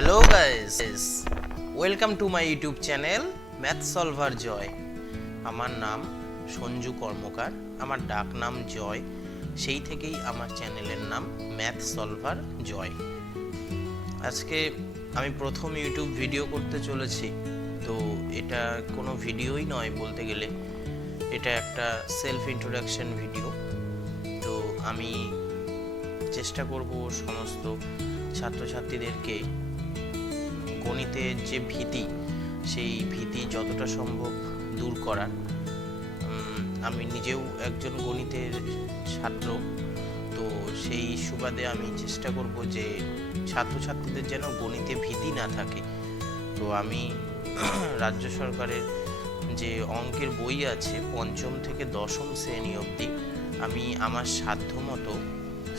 Hello guys, welcome to my YouTube channel math solver Joy. আমার নাম সঞ্জু কর্মকার, আমার ডাক নাম জয়, সেই থেকেই আমার চ্যানেলের নাম ম্যাথ সলভার জয়। আজকে আমি প্রথম ইউটিউব ভিডিও করতে চলেছি, তো এটা কোনো ভিডিওই নয় বলতে গেলে, এটা একটা সেলফ ইন্ট্রোডাকশন ভিডিও। তো আমি চেষ্টা করব সমস্ত ছাত্রছাত্রীদেরকে গণিতের যে ভীতি, সেই ভীতি যতটা সম্ভব দূর করার। আমি নিজেও একজন গণিতের ছাত্র, তো সেই সুবাদে আমি চেষ্টা করব যে ছাত্রছাত্রীদের যেন গণিতে ভীতি না থাকে। তো আমি রাজ্য সরকারের যে অঙ্কের বই আছে পঞ্চম থেকে দশম শ্রেণী অবধি, আমি আমার সাধ্য মতো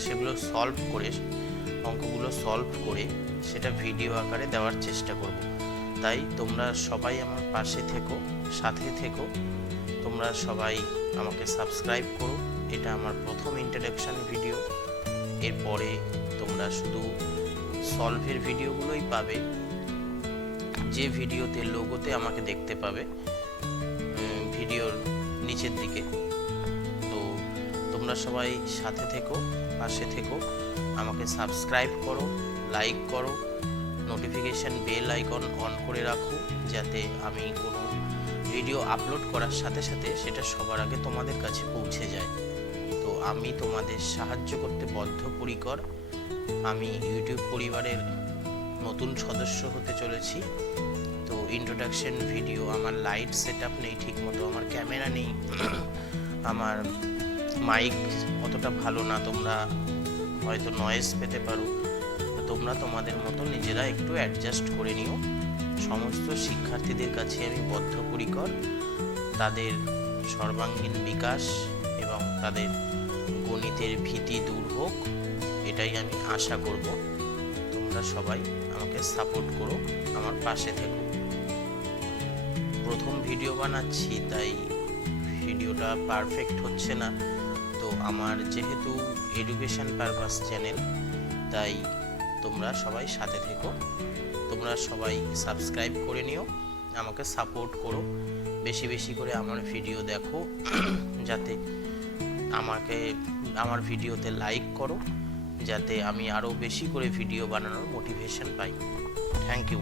সেগুলো অঙ্কগুলো সলভ করে সেটা ভিডিও আকারে দেওয়ার চেষ্টা করব। তাই তোমরা সবাই আমার পাশে থেকো, সাথে থেকো, তোমরা সবাই আমাকে সাবস্ক্রাইব করো। এটা আমার প্রথম ইন্ট্রোডাকশন ভিডিও। এরপরে তোমরা শুধু সলভের ভিডিওগুলোই পাবে, যে ভিডিওতে লোগোতে আমাকে দেখতে পাবে ভিডিওর নিচের দিকে। তো তোমরা সবাই সাথে থেকো, পাশে থেকো, আমাকে সাবস্ক্রাইব করো, লাইক করো, নোটিফিকেশান বেল আইকন অন করে রাখো, যাতে আমি কোনো ভিডিও আপলোড করার সাথে সাথে সেটা সবার আগে তোমাদের কাছে পৌঁছে যায়। তো আমি তোমাদের সাহায্য করতে বদ্ধপরিকর। আমি ইউটিউব পরিবারের নতুন সদস্য হতে চলেছি। তো ইন্ট্রোডাকশন ভিডিও, আমার লাইট সেট আপ নেই ঠিকমতো, আমার ক্যামেরা নেই, আমার মাইক অতটা ভালো না, তোমরা হয়তো নয়েজ পেতে পারো। তোমরা তোমাদের মতো নিজেরা একটু অ্যাডজাস্ট করে নিও। সমস্ত শিক্ষার্থীদের কাছে আমি বদ্ধপরিকর, তাদের সর্বাঙ্গীন বিকাশ এবং তাদের গণিতের ভীতি দূর হোক, এটাই আমি আশা করব। তোমরা সবাই আমাকে সাপোর্ট করো, আমার পাশে থেকো। প্রথম ভিডিও বানাচ্ছি, তাই ভিডিওটা পারফেক্ট হচ্ছে না। তো আমার যেহেতু এডুকেশন পারপাস চ্যানেল, তাই তোমরা সবাই সাথে থেকো, তোমরা সবাই সাবস্ক্রাইব করে নিও, আমাকে সাপোর্ট করো, বেশি বেশি করে আমার ভিডিও দেখো, যাতে আমার ভিডিওতে লাইক করো, যাতে আমি আরও বেশি করে ভিডিও বানানোর মোটিভেশন পাই। Thank you.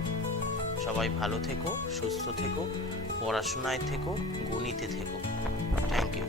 সবাই ভালো থেকো, সুস্থ থেকো, পড়াশোনায় থেকো, গণিতে থেকো। Thank you.